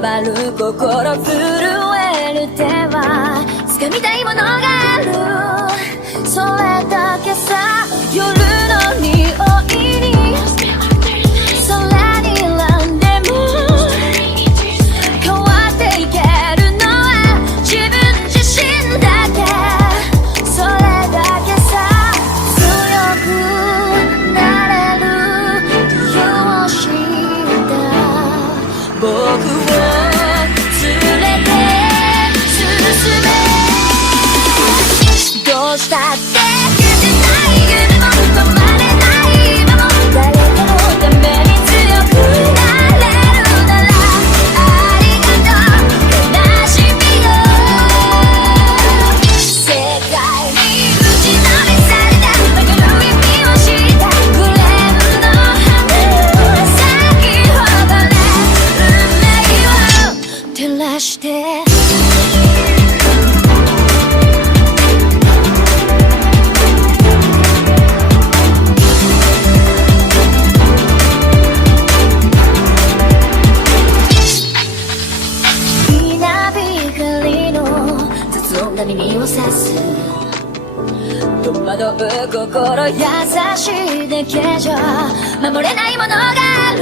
回る心震える手は掴みたいものがある、それだけさ。夜の匂いに空に選んでも変わっていけるのは自分自身だけ、それだけさ。強くなれる理由を知った僕を連れて進め、どうしたって消せない夢も止まれない今も、誰かのために強くなれるならありがとう悲しみよ。世界に打ちのめされた曲の意味を知った、グレープの花を咲き誇れ運命を照らして。耳を刺す戸惑う心優しいだけじゃ守れないものがある、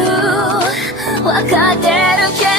分かってるけど